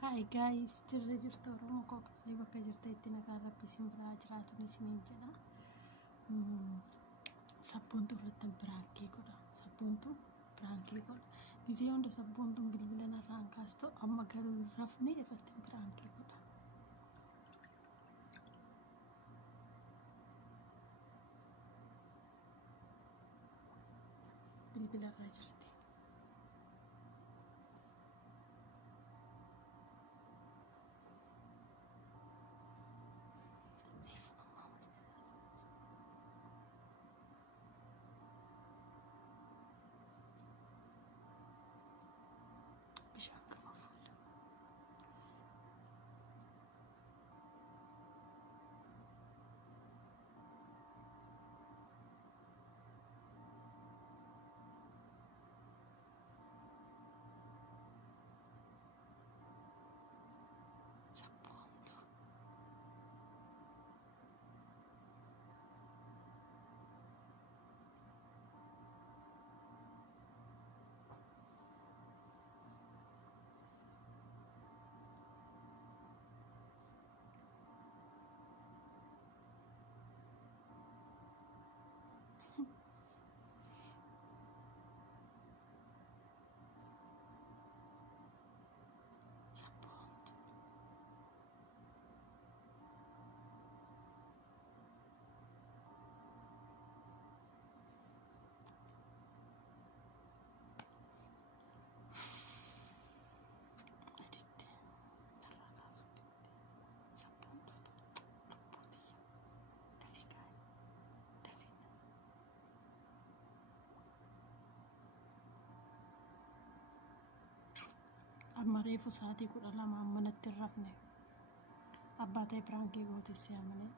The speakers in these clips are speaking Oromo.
Hi guys, jirra jirtu Oromoo Qooqalee bakka jirtanitti nagaan Rabbi isin biraa jiraatu isiniin jedha. Sabboontuu irratti biraankii godha. Sabboontuu biraankii godha. Gizee hunda sabboontuun bilbila narraan kaastu amma garuu hin rafne irratti biraankii godha. Bilbila irraa jirti. Amma reefu sa'aatii 12 manatti hin rafne. Abbaa ta'e biraankii gootissi amane.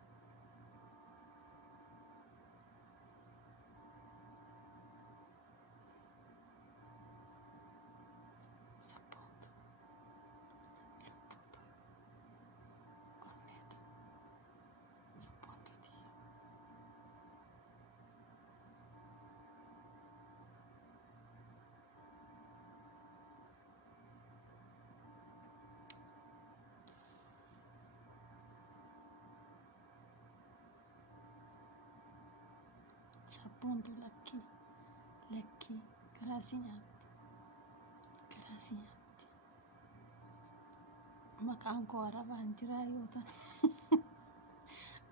Sabboontuu lakkii garaasii nyaatti. Maqaan koo Arabaan jiraa yoo ta'u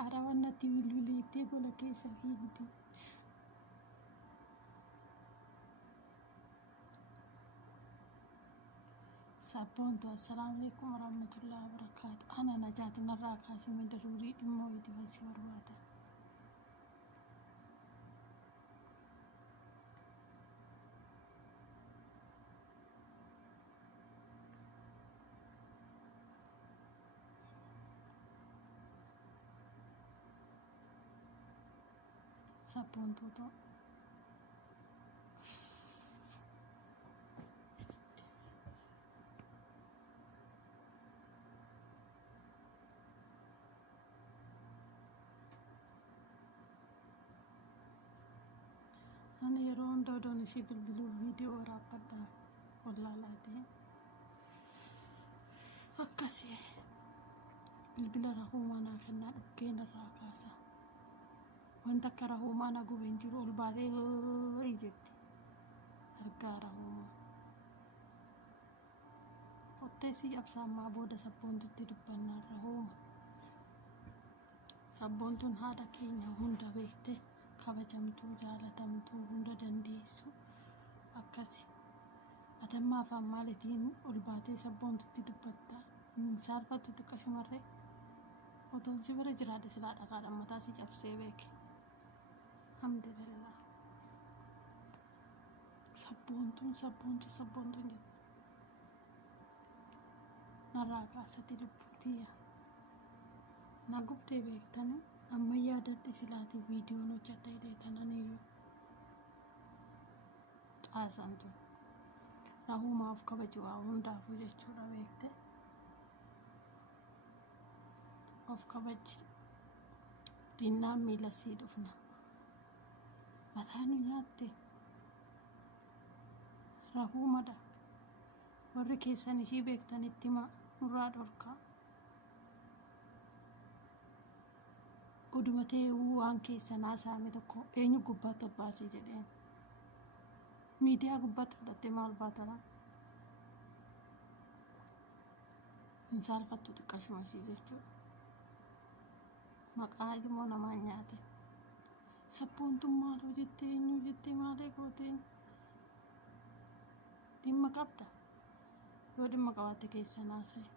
Arabaan natti bilbileettee gola keessa fiigdi. Sabboontuu assalaamu alaikum warahmatullahi wabarakaatu. Ana Najaati narraa kaasee daruurii dhimmoo itti fassi barbaada. Sabboontuutu ani yeroo hunda odoon ishee bilbiluuf viidiyoo waraabadhaa wallaalaa ta'e akkasii bilbila rahuumaa naa kennaa dhukkeen irraa kaasa. Wanta akka rahuumaa na gubeen jiru ol baatee jetti argaa rahuumaa. Qotteessi cabsaammaa booda sabboontutti dubbannaan rahuuma. Sabboontuun haadha keenya hunda beekte kabajamtuu jaalatamtuu hunda dandeessu akkasi. Atammaa afaan maalitiin ol baatee sabboontutti dubbatta saarfattu xiqqa shamarree otoon si bira jiraadhe silaa dhagaadhaan mataa si cabsee beeke. Alhamdulillah. Sabboontuun jedhu narraa kaasatti lubbuutiyya na gubdee beektanii amma yaadadhe silaatii viidiyoon hojjedha hidheetananiyyuu xaasantu rahuumaaf kabaju waa hundaafuu jechuudha beekte. Of kabaji dinnaan miila sii dhufna. Mataan nyaatte rahuumadha. Warri keessan ishii beektanitti himaa. nurraa dhorkaa. Oduma ta'ee waan keessan haasa'ame tokko eenyu gubbaatti ol baasee jedheen miidiyaa gubbaatti fudhattee maal baatara? Hin saalfattu xiqqashuma ishee jechuudha. Maqaa ilmoo namaa nyaate. Sabboontummaa loo jettee eenyu jettee maalee gooteen dhimma qabda. Yoo dhimma qabaatte keessan haasa'e.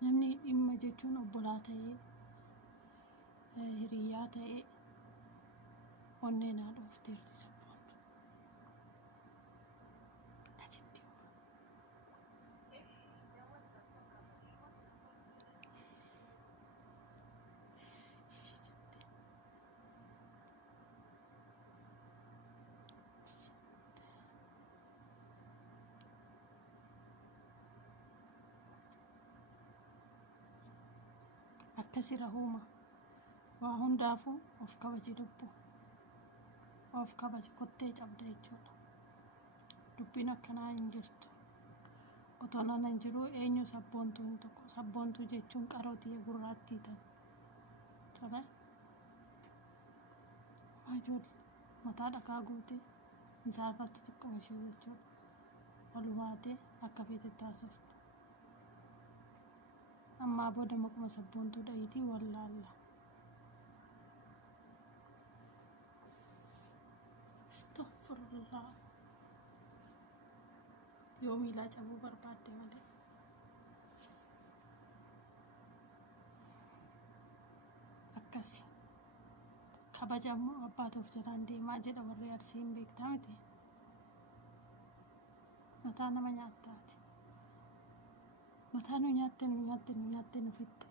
Namni dhimma jechuun obbolaa ta'ee hiriyaa ta'ee onneen haadha ofteerti sabboontu. Akkasi rahuma waa hundaafuu of kabaji lubbuu of kabaji kottee cabda jechuudha. Dubbiin akkanaa hin jirtu. Otoo nana hin jiru eenyu sabboontuu hin tokko. Sabboontuu jechuun qarootii gurraattii ta'u. Tola mataa dhakaa guutee hin saalfattu xiqqoo ishee jechuudha. Ol baatee akka feetetti haasofte. Ammaa booda maquma sabboontuu dhayiitii wallaalla. Astaghfirullah. Yoo miilaa cabuu barbaadde malee. Akkasi. Kabaja immoo abbaatu of jalaan deemaa jedha warri Arsiin beektaa miti. Mataa nama nyaattaati. Mataa nu nyaatte nu fitte.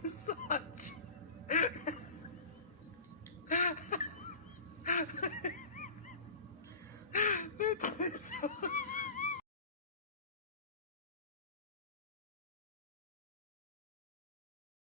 Massage.